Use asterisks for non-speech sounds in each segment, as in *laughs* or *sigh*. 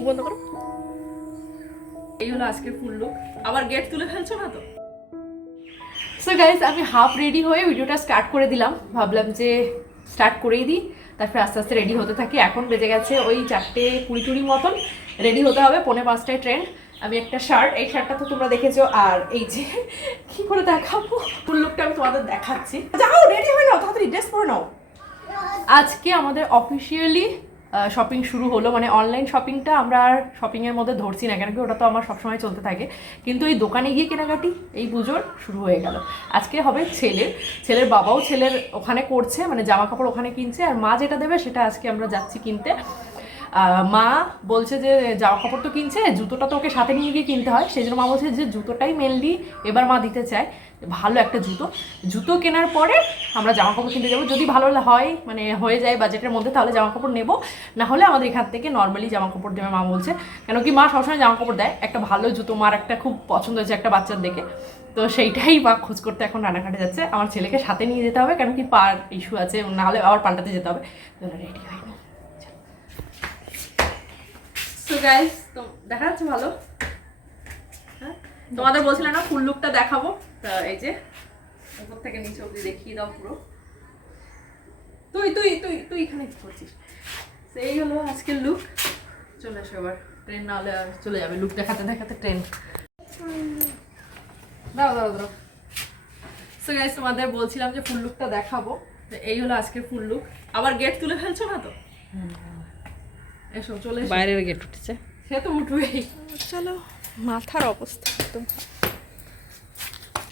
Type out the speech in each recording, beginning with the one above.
মুখ বন্ধ করো। এই হলো আজকের ফুল লুক আবার গেট তুলে ফেলছো না তো? সো গাইজ আমি হাফ রেডি হয়ে ভিডিওটা স্টার্ট করে দিলাম। ভাবলাম যে স্টার্ট করেই দিই। তারপরে আস্তে আস্তে রেডি হতে থাকি। এখন বেজে গেছে ওই চারটে কুড়ি টুড়ি মতন। রেডি হতে হবে পৌনে পাঁচটায় ট্রেন আমি একটা শার্ট এই শার্টটা তো তোমরা দেখেছ। আর এই যে কি করে দেখাবো? ফুল লুকটা আমি তোমাদের দেখাচ্ছি। যাও রেডি হয়ে নাও, তাড়াতাড়ি ড্রেস পরে নাও। আজকে আমাদের অফিসিয়ালি শপিং শুরু হলো। মানে অনলাইন শপিংটা আমরা আর শপিংয়ের মধ্যে ধরছি না কেন কি ওটা তো আমার সবসময় চলতে থাকে। কিন্তু এই দোকানে গিয়ে কেনাকাটি, এই পুজোর শুরু হয়ে গেল। আজকে হবে ছেলের। ছেলের বাবাও ছেলের ওখানে করছে মানে জামা কাপড় ওখানে কিনছে। আর মা যেটা দেবে সেটা আজকে আমরা যাচ্ছি কিনতে। মা বলছে যে জামা কাপড় তো কিনছে, জুতোটা তো ওকে সাথে নিয়ে গিয়ে কিনতে হয়। সেই জন্য মা বলছে যে, জুতোটাই মেনলি এবার মা দিতে চায়। ভালো একটা জুতো। জুতো কেনার পরে আমরা জামা কাপড় কিনতে যাব। যদি ভালো হয় মানে হয়ে যায় বাজেটের মধ্যে, তাহলে জামা কাপড় নেব। না হলে আমাদের এখান থেকে নর্মালি জামা কাপড় দেবে মা বলছে। কেন কি মা সবসময় জামা কাপড় দেয়। একটা ভালো জুতো, মার একটা খুব পছন্দ হয়েছে একটা বাচ্চার দেখে। তো সেইটাই বা খোঁজ করতে এখন রান্নাঘাটে যাচ্ছে। আমার ছেলেকে সাথে নিয়ে যেতে হবে, কেন কি পার ইস্যু আছে নাহলে আবার পাল্টাতে যেতে হবে। রেডি হয়নি সো গাইস তো দেখা যাচ্ছে ভালো। তোমাদের বলছিলাম না ফুল লুকটা দেখাবো। তা এই যে উপর থেকে নিচে অবধি দেখিয়ে দাও পুরো। তুই তুই তুই তুই এখানে কি করছিস? এই হলো আজকের লুক চলে আসো এবার। ট্রেন না হলে আর চলে যাবে। লুক দেখাতে দেখাতে ট্রেন দাও দাও দাও সো গাইস তোমাদের বলছিলাম যে ফুল লুকটা দেখাবো। এই হলো আজকের ফুল লুক আবার গেট তুলে ফেলছো না তো? এসো চলে এসো। বাইরের গেট উঠেছে। সে তো উঠবেই। চলো। মাথার অবস্থা একদম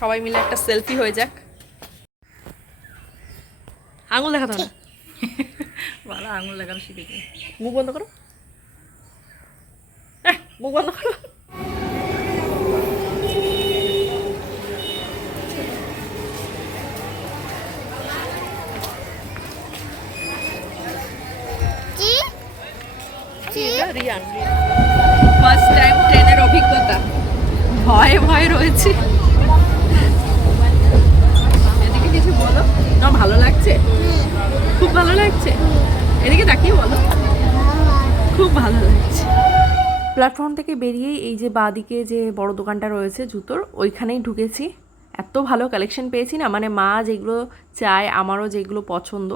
সবাই মিলে একটা সেলফি হয়ে যাক। আঙুল দেখাতে হবে ভালো *laughs* আঙুল লাগানো শিখে গিয়ে মুখ বন্ধ করো। মুখ বন্ধ করো। রিয়ান ট্রেনের অভিজ্ঞতা। ভয়ে ভয়ে রয়েছে। এদিকে কিছু বলো? না, ভালো লাগছে? খুব ভালো লাগছে? এদিকে তাকিয়ে বলো। খুব ভালো লাগছে। প্ল্যাটফর্ম থেকে বেরিয়েই এই যে বাদিকে যে বড় দোকানটা রয়েছে জুতোর, ওইখানেই ঢুকেছি। এত ভালো কালেকশন পেয়েছি না মানে মা যেগুলো চায়, আমারও যেগুলো পছন্দ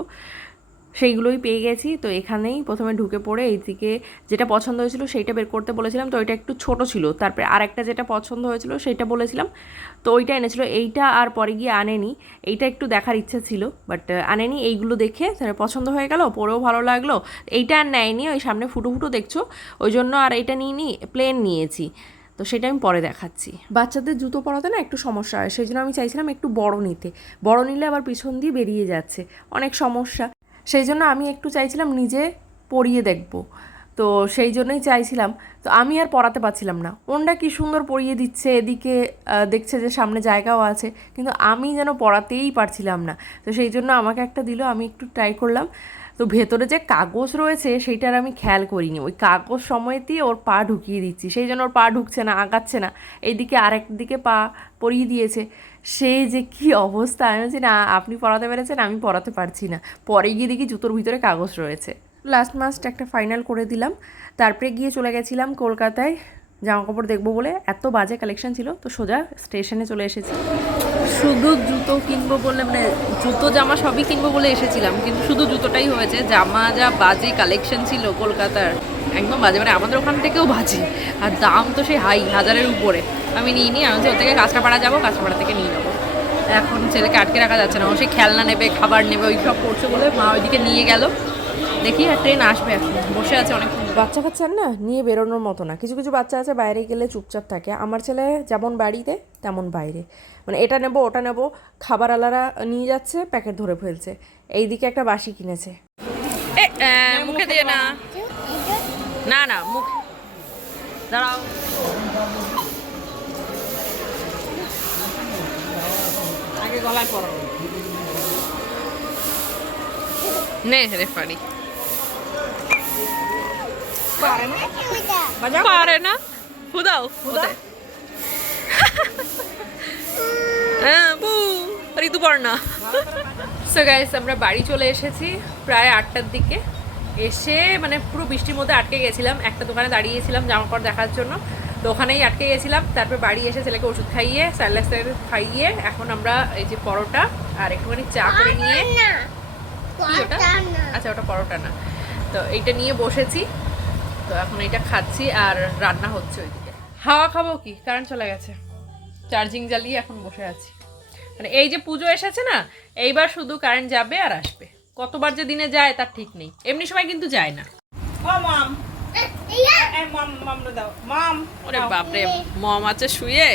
সেইগুলোই পেয়ে গেছি। তো এখানেই প্রথমে ঢুকে পড়ে এইদিকে যেটা পছন্দ হয়েছিল সেইটা বের করতে বলেছিলাম। তো ওইটা একটু ছোট ছিল। তারপরে আর একটা যেটা পছন্দ হয়েছিল সেইটা বলেছিলাম। তো ওইটা এনেছিল। এইটা আর পরে গিয়ে আনেনি। এইটা একটু দেখার ইচ্ছা ছিল। বাট আনেনি। এইগুলো দেখে পছন্দ হয়ে গেল পরেও ভালো লাগল। এইটা আর নেয়নি। ওই সামনে ফুটো ফুটো দেখছ? ওই জন্য আর এইটা নিইনি, প্লেন নিয়েছি। তো সেটা আমি পরে দেখাচ্ছি। বাচ্চাদের জুতো পরাতে না একটু সমস্যা হয়। সেই জন্য আমি চাইছিলাম একটু বড় নিতে। বড় নিলে আবার পিছন দিয়ে বেরিয়ে যাচ্ছে। অনেক সমস্যা। সেই জন্য আমি একটু চাইছিলাম নিজে পড়িয়ে দেখব। তো সেই জন্যই চাইছিলাম। তো আমি আর পড়াতে পারছিলাম না। ওনটা কি সুন্দর পরিয়ে দিচ্ছে, এদিকে দেখছে যে সামনে জায়গাও আছে, কিন্তু আমি যেন পড়াতেই পারছিলাম না। তো সেই জন্য আমাকে একটা দিল, আমি একটু ট্রাই করলাম। তো ভেতরে যে কাগজ রয়েছে, সেইটার আমি খেয়াল করিনি। ওই কাগজ সময়তেই ওর পা ঢুকিয়ে দিচ্ছি। সেই জন্য ওর পা ঢুকছে না, আগাচ্ছে না। এইদিকে আরেক দিকে পা পরিয়ে দিয়েছে। সে যে কি অবস্থা? আমি বলছি, না, আপনি পড়াতে পেরেছেন, আমি পড়াতে পারছি না। পরে গিয়ে দেখি জুতোর ভিতরে কাগজ রয়েছে। লাস্ট মাস্ট একটা ফাইনাল করে দিলাম। তারপরে গিয়ে চলে গেছিলাম কলকাতায়। জামা কাপড় দেখব বলে এত বাজে কালেকশন ছিল, তো সোজা স্টেশনে চলে এসেছি। শুধু জুতো কিনবো বলে মানে জুতো, জামা সবই কিনবো বলে এসেছিলাম, কিন্তু শুধু জুতোটাই হয়েছে। জামা যা বাজে কালেকশন ছিল কলকাতার। একদম বাজে মানে আমাদের ওখান থেকেও বাজে। আর দাম তো সেই হাই হাজারের উপরে। আমি নিয়ে নিই আমি হচ্ছে ওর থেকে কাঁচরাপাড়া যাব কাঁচরাপাড়া থেকে নিয়ে নেব। এখন ছেলেকে আটকে রাখা যাচ্ছে না ও সে খেলনা নেবে খাবার নেবে ওই সব করছে বলে মা ওইদিকে নিয়ে গেল। দেখি আর ট্রেন আসবে এখন বসে আছে অনেক বাচ্চা কাচ্চার না নিয়ে বেরোনোর মতো না। কিছু কিছু বাচ্চা আছে বাইরে গেলে চুপচাপ থাকে। আমার ছেলে যেমন বাড়িতে তেমন বাইরে। মানে এটা নেব ওটা নেব। খাবার আলারা নিয়ে যাচ্ছে প্যাকেট ধরে ফেলছে। এইদিকে একটা বাসি কিনেছে। মুখে দিয়ে না। না না মুখ দাঁড়াও। আগে গলায় পড়ো নে রে পারি বাজাও। পারে না? হুদাও হুদাও হ্যাঁ বু ঋতুপর্ণা সো গাইস আমরা বাড়ি চলে এসেছি প্রায় আটটার দিকে। এসে মানে পুরো বৃষ্টির মধ্যে আটকে গেছিলাম। একটা দোকানে দাঁড়িয়েছিলাম জামা কাপড় দেখার জন্য। তো ওখানেই আটকে গেছিলাম। তারপর বাড়ি এসে ছেলেকে ওষুধ খাইয়ে স্যালাসের খাইয়ে এখন আমরা এই যে পরোটা আর একটুখানি চা করে নিয়ে ওটা? আচ্ছা ওটা পরোটা না। তো এইটা নিয়ে বসেছি। তো এখন এইটা খাচ্ছি আর রান্না হচ্ছে ওইদিকে। হাওয়া খাব কি? কারেন্ট চলে গেছে। চার্জিং জ্বালিয়ে এখন বসে আছি। মানে এই যে পুজো এসেছে না এইবার শুধু কারেন্ট যাবে আর আসবে। কতবার যে দিনে যায় তার ঠিক নেই এমনি সময় কিন্তু যায় না ও মাম এই মাম মাম দাও মাম ওরে বাপরে মম আছে শুয়ে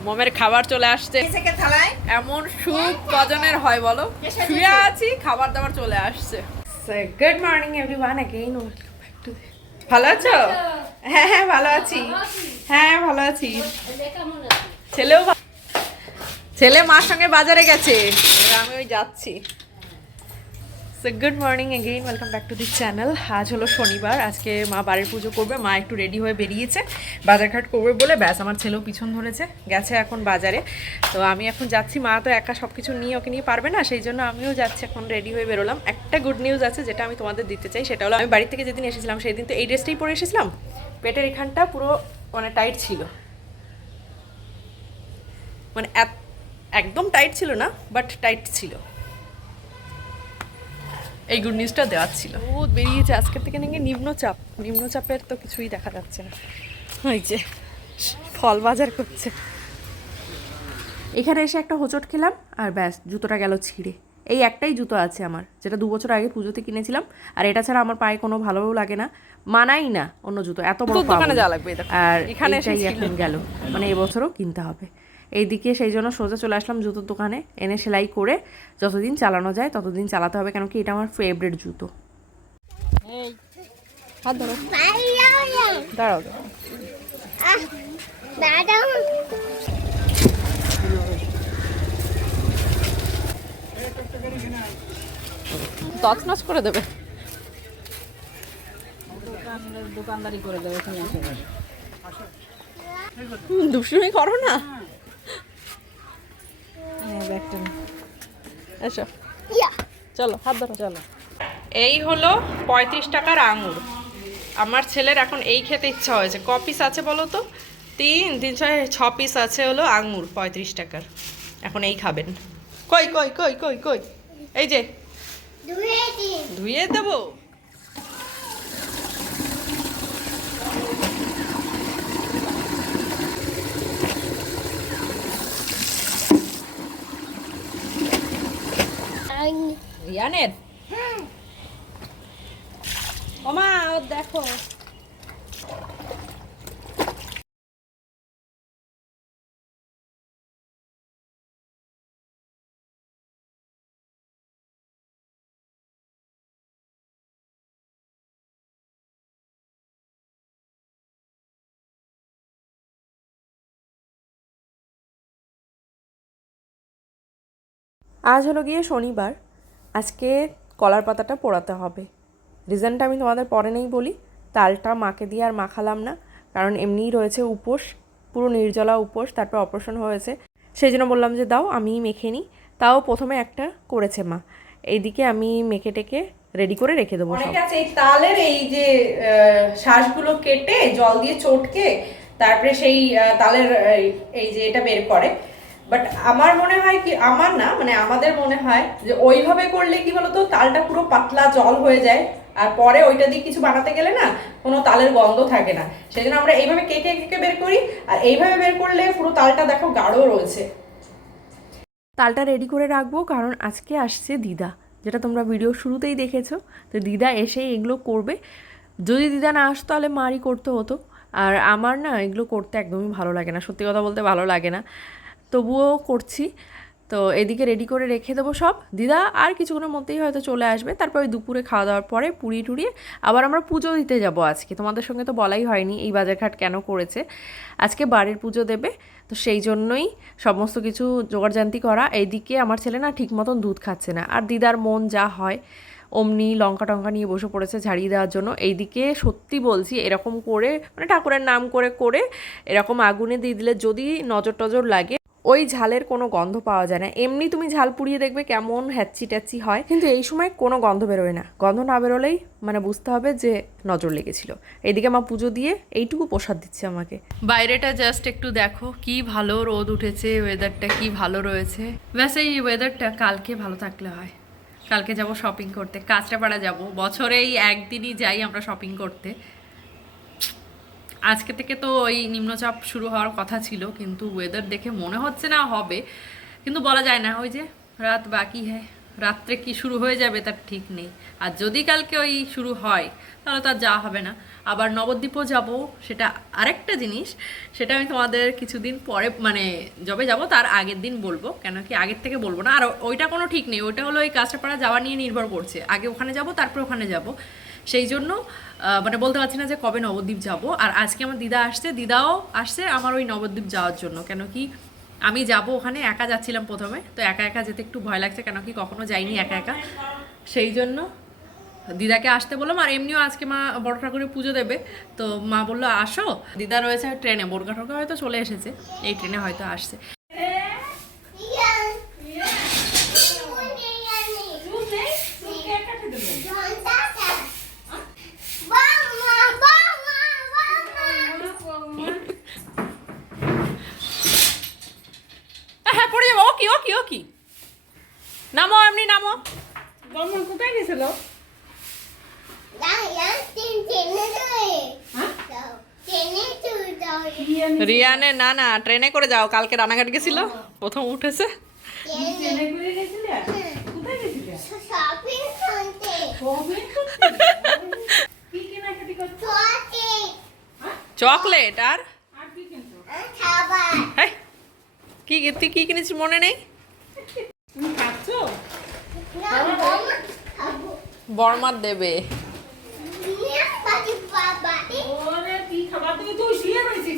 মমের খাবার চলে আসছে এসেকে থালায় এমন সুখ কজনের হয় বলো শুয়ে আছি খাবার দাবার চলে আসছে good morning everyone again welcome back to ভালো আছো হ্যাঁ হ্যাঁ ভালো আছি হ্যাঁ ভালো আছি ছেলেও ভা- ছেলে মার সঙ্গে বাজারে গেছে এবার আমি ওই যাচ্ছি So good morning again welcome back to the channel আজ হলো শনিবার। আজকে মা বাড়ির পুজো করবে। মা একটু রেডি হয়ে বেরিয়েছে। বাজারঘাট করবে বলে ব্যাস, আমার ছেলেও পিছন ধরেছে। গেছে এখন বাজারে। তো আমি এখন যাচ্ছি। মা তো একা সব কিছু নিয়ে, ওকে নিয়ে পারবে না। সেই জন্য আমিও যাচ্ছি, এখন রেডি হয়ে বেরোলাম। একটা গুড নিউজ আছে যেটা আমি তোমাদের দিতে চাই। সেটা হলো, আমি বাড়ি থেকে যেদিন এসেছিলাম সেই দিন তো এই ড্রেসটাই পরে এসেছিলাম। পেটের এখানটা পুরো মানে টাইট ছিল। মানে একদম টাইট ছিল না বাট টাইট ছিল। এই গুড নিউজটা দেওয়ার ছিল। ও বেরিয়েছে আজকের থেকে নাকি নিম্নচাপ। নিম্নচাপের তো কিছুই দেখা যাচ্ছে না। ওই যে ফল বাজার করছে। এখানে এসে একটা হোঁচট খেলাম আর ব্যাস জুতোটা গেল ছিঁড়ে। এই একটাই জুতো আছে আমার যেটা দু বছর আগে পুজোতে কিনেছিলাম আর এটা ছাড়া আমার পায়ে কোনো ভালোও লাগে না মানাই না অন্য জুতো এত বড় দোকানে যাওয়া লাগবে, আর এখানে গেল মানে এবছরও কিনতে হবে। এইদিকে সেই জন্য সোজা চলে আসলাম জুতোর দোকানে। এনে সেলাই করে যতদিন চালানো যায় ততদিন চালাতে হবে কেন কি এটা আমার ফেভারিট জুতো। দাঁড়াও দাঁড়াও। তছনছ করে দেবে? দোকান- দোকানদারি করে দেবে তুমি দুষ্টুমি করো না। ব্যাগটা। এসো। চলো হাত ধরো। চলো। এই হলো পঁয়ত্রিশ টাকার আঙুর। আমার ছেলের এখন এই খেতে ইচ্ছা হয়েছে। ক পিস আছে বলো তো? তিন তিন ছয় ছ পিস আছে হলো আঙুর পঁয়ত্রিশ টাকার। এখন এই খাবেন। কই কই কই কই কই? এই যে। ধুয়ে দেবো। রিয়ানের? ওমা ও দেখো। আজ হলো গিয়ে শনিবার। আজকে কলার পাতাটা পোড়াতে হবে। রিজনটা আমি তোমাদের পরে নেই বলি, তালটা মাকে দিয়ে আর মাখালাম না, কারণ এমনিই রয়েছে উপোস, পুরো নির্জলা উপোস, তারপর অপারেশন হয়েছে। সেই জন্য বললাম যে দাও, আমিই মেখে নিই। তাও প্রথমে একটা করেছে মা। এইদিকে আমি মেখে টেকে রেডি করে রেখে দেবো অনেকে আছে, এই তালের এই যে শ্বাসগুলো কেটে জল দিয়ে চটকে, তারপরে সেই তালের এই যে এটা বের করে। বাট আমার মনে হয় কি, আমার না মানে আমাদের মনে হয় যে ওইভাবে করলে কি বলতো, তালটা পুরো পাতলা জল হয়ে যায়। আর পরে ওইটা দিয়ে কিছু বানাতে গেলে না, কোনো তালের গন্ধ থাকে না। সেই জন্য আমরা এইভাবে কেকে কেকে বের করি। আর এইভাবে বের করলে পুরো তালটা দেখো গাঢ় রয়েছে। তালটা রেডি করে রাখব, কারণ আজকে আসছে দিদা, যেটা তোমরা ভিডিও শুরুতেই দেখেছ। তো দিদা এসে এগুলো করবে। যদি দিদা না আসতো, তাহলে মারই করতে হতো। আর আমার না, এগুলো করতে একদমই ভালো লাগে না। সত্যি কথা বলতে ভালো লাগে না। তবুও করছি। তো এদিকে রেডি করে রেখে দেবো সব। দিদা আর কিছুক্ষণের মধ্যেই হয়তো চলে আসবে। তারপর দুপুরে খাওয়া দাওয়ার পরে পুড়িয়ে টুড়িয়ে আবার আমরা পুজো দিতে যাব আজকে। তোমাদের সঙ্গে তো বলাই হয়নি এই বাজারঘাট কেন করেছে। আজকে বাড়ির পুজো দেবে। তো সেই জন্যই সমস্ত কিছু জোগাড়জান্তি করা। এইদিকে আমার ছেলে না ঠিক মতন দুধ খাচ্ছে না। আর দিদার মন যা হয়, অমনি লঙ্কা টঙ্কা নিয়ে বসে পড়েছে ঝাড়িয়ে দেওয়ার জন্য। এইদিকে সত্যি বলছি, এরকম করে মানে ঠাকুরের নাম করে করে এরকম আগুনে দিয়ে দিলে যদি নজর টজর লাগে ওই ঝালের কোনো গন্ধ পাওয়া যায় না। এমনি তুমি ঝাল পুড়িয়ে দেখবে কেমন হ্যাচ্চি ট্যাচ্চি হয়। কিন্তু এই সময় কোনো গন্ধ বেরোয় না। গন্ধ না বেরোলেই মানে বুঝতে হবে যে নজর লেগেছিল। এইদিকে মা পুজো দিয়ে এইটুকু প্রসাদ দিচ্ছে আমাকে। বাইরেটা জাস্ট একটু দেখো, কি ভালো রোদ উঠেছে ওয়েদারটা কি ভালো রয়েছে। ব্যাস, এই ওয়েদারটা কালকে ভালো থাকলে হয়। কালকে যাব শপিং করতে কাঁচরাপাড়া যাব। বছরেই একদিনই যাই আমরা শপিং করতে। আজকে থেকে তো ওই নিম্নচাপ শুরু হওয়ার কথা ছিল, কিন্তু ওয়েদার দেখে মনে হচ্ছে না হবে। কিন্তু বলা যায় না, ওই যে রাত বাকি হ্যাঁ রাত্রে কি শুরু হয়ে যাবে তার ঠিক নেই। আর যদি কালকে ওই শুরু হয়, তাহলে তার যাওয়া হবে না। আবার নবদ্বীপও যাব, সেটা আরেকটা জিনিস, সেটা আমি তোমাদের কিছুদিন পরে মানে যবে যাব, তার আগের দিন বলব। কেন কি আগের থেকে বলব না। আর ওইটা কোনো ঠিক নেই, ওইটা হলো ওই কাঁচরাপাড়া যাওয়া নিয়ে নির্ভর করছে। আগে ওখানে যাব, তারপর ওখানে যাব। সেই জন্য মানে বলতে পারছি না যে কবে নবদ্বীপ যাব। আর আজকে আমার দিদা আসছে, দিদাও আসছে আমার ওই নবদ্বীপ যাওয়ার জন্য। কেন কি, আমি যাব ওখানে, একা যাচ্ছিলাম প্রথমে, তো একা একা যেতে একটু ভয় লাগছে, কেন কি কখনো যাইনি একা একা। সেই জন্য দিদাকে আসতে বললাম, আর এমনিও আজকে মা বড় ঠাকুরে পুজো দেবে, তো মা বলল, আসো। দিদা রয়েছে ট্রেনে বোরকা ঠোকা হয়তো চলে এসেছে, এই ট্রেনে হয়তো আসছে হ্যাঁ পড়ে যাব ও কি ও কি ও কি নামো এমনি নামো গমন কোথায় গেছিল রিয়ানে না না ট্রেনে করে যাও কালকে রানাঘাট গেছিল। প্রথম উঠেছে। ট্রেনে করে গেছিলে? কোথায় গেছিলে? কি কেনাকাটি করছ? চকলেট আর? আর কি হ্যাঁ তুই কি কিনেছিস মনে নেই? তুমি বর্মার দেবে? ওরে কি খাবার? তুমি শুয়ে রয়েছিস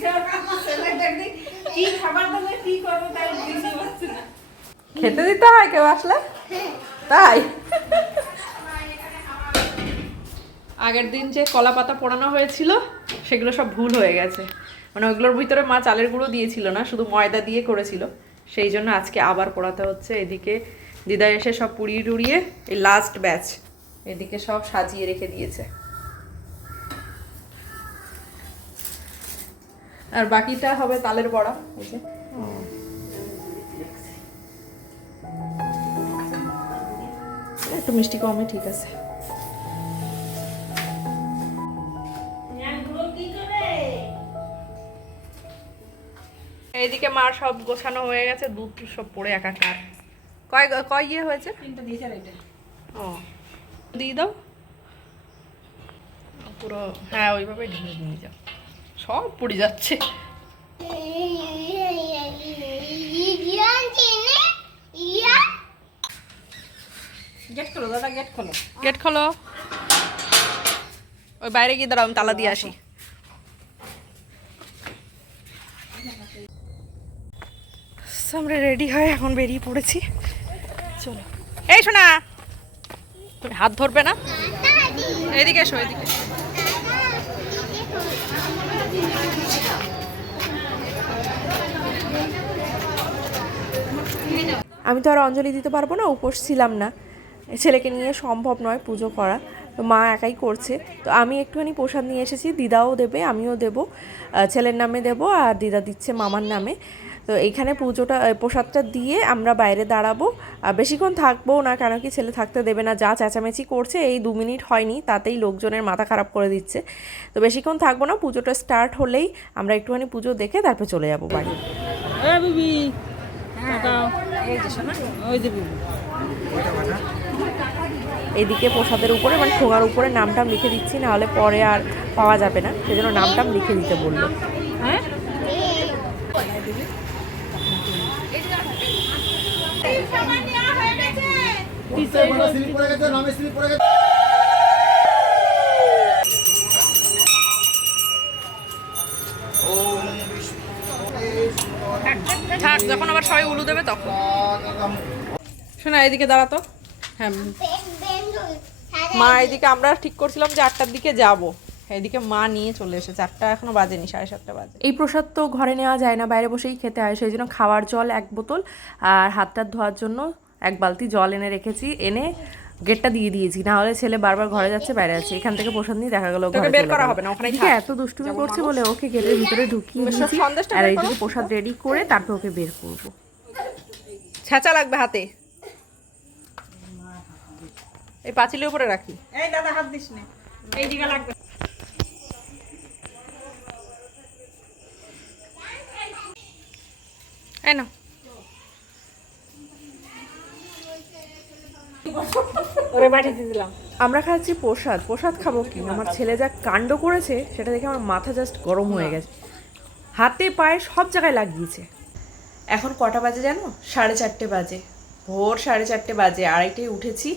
খেতে দিতে হয় কেউ আসলে? তাই? আগের দিন যে কলা পাতা পোড়ানো হয়েছিল, সেগুলো সব ভুল হয়ে গেছে। মানে ওইগুলোর ভিতরে মা চালের গুঁড়ো দিয়েছিল না, শুধু ময়দা দিয়ে করেছিল। সেই জন্য আজকে আবার পোড়াতে হচ্ছে। এদিকে দিদা এসে সব পুড়িয়ে টুড়িয়ে এই লাস্ট ব্যাচ এদিকে সব সাজিয়ে রেখে দিয়েছে। আর বাকিটা হবে তালের বড়া এই যে। একটু মিষ্টি কমে ঠিক আছে। কি এইদিকে মার সব গোছানো হয়ে গেছে দুধ সব পড়ে একাকার কয় কয় ইয়ে হয়েছে? তিনটা দিয়েছে আর এটা ও। দিয়ে দাও। পুরো হ্যাঁ ওইভাবে ঢেলে নিয়ে যাও। সব পড়ে যাচ্ছে। গেট খোলো দাদা গেট খোলো। গেট খোলো। ওই বাইরে গিয়ে দাঁড়াও আমি তালা দিয়ে আসি। আমরা রেডি হয়ে এখন বেরিয়ে পড়েছি। চলো। এই শোনা। তুমি হাত ধরবে না? এদিকে এসো এদিকে এসো। আমি তো আর অঞ্জলি দিতে পারব না, উপোস ছিলাম না। ছেলেকে নিয়ে সম্ভব নয় পুজো করা, তো মা একাই করছে। তো আমি একটুখানি প্রসাদ নিয়ে এসেছি, দিদাও দেবে, আমিও দেব ছেলের নামে দেব, আর দিদা দিচ্ছে মামার নামে। তো এইখানে পুজোটা প্রসাদটা দিয়ে আমরা বাইরে দাঁড়াবো। আর বেশিক্ষণ থাকব না কেন কি ছেলে থাকতে দেবে না যা চেঁচামেচি করছে এই দু মিনিট হয়নি তাতেই লোকজনের মাথা খারাপ করে দিচ্ছে। তো বেশিক্ষণ থাকব না পুজোটা স্টার্ট হলেই আমরা একটুখানি পুজো দেখে তারপর চলে যাব বাড়ি এ বিবি। তাকাও এই যে শোনা। ওই যে বিবি। এদিকে প্রসাদের উপরে মানে ঠোঙার উপরে নামটাম লিখে দিচ্ছি না হলে পরে আর পাওয়া যাবে না সেজন্য নামটাম লিখে দিতে বলল হ্যাঁ স্লিপ পড়ে গেছে নামে স্লিপ পড়ে গেছে থাক, যখন আবার সবাই উলু দেবে তখন। শোনা, এদিকে দাঁড়াতো হ্যাঁ। মা, এদিকে আমরা ঠিক করছিলাম যে আটটার দিকে যাব। এদিকে মা নিয়ে চলে এসেছে। চারটা এখনও বাজেনি, সাড়ে সাতটা বাজে। এই প্রসাদ তো ঘরে নেওয়া যায় না, বাইরে বসেই খেতে হয়। সেই জন্য খাওয়ার জল এক বোতল আর হাতটা ধোয়ার জন্য এক বালতি জল এনে রেখেছি এনে গেটটা দিয়ে দিয়েছি না হলে ছেলে বারবার ঘরে যাচ্ছে বাইরে যাচ্ছে এখান থেকে প্রসাদ নিয়ে দেখা গেল তোকে বের করা হবে না, ওখানেই থাক। এত দুষ্টুমি করছে বলে ওকে গেটের ভিতরে ঢুকিয়ে দিয়েছি আর এইদিকে প্রসাদ রেডি করে তারপর ওকে বের করব। ছেঁচা লাগবে হাতে। এই পাঁচিলের উপরে রাখি। এই দাদা হাত দিস না। এই দিকে লাগবে। এই না ওরে বাটিতে দিলাম। আমরা খাচ্ছি প্রসাদ। প্রসাদ খাব কি? আমার ছেলে যা কাণ্ড করেছে সেটা দেখে আমার মাথা জাস্ট গরম হয়ে গেছে। হাতে পায়ে সব জায়গায় লাগিয়েছে। এখন কটা বাজে জানো? সাড়ে চারটে বাজে। ভোর সাড়ে চারটে বাজে। আড়াইটায় উঠেছি।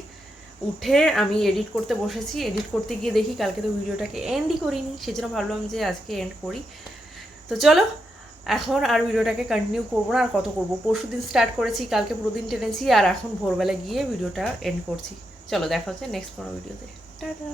উঠে আমি এডিট করতে বসেছি। এডিট করতে গিয়ে দেখি কালকে তো ভিডিওটাকে এন্ডই করিনি। সেজন্য ভাবলাম যে আজকে এন্ড করি। তো চলো এখন আর ভিডিওটাকে কন্টিনিউ করব না, আর কত করব? পরশু দিন স্টার্ট করেছি, কালকে পুরো দিন টেনেছি, আর এখন ভোরবেলা গিয়ে ভিডিওটা এন্ড করছি। চলো, দেখা হচ্ছে নেক্সট কোনো ভিডিওতে টাটা।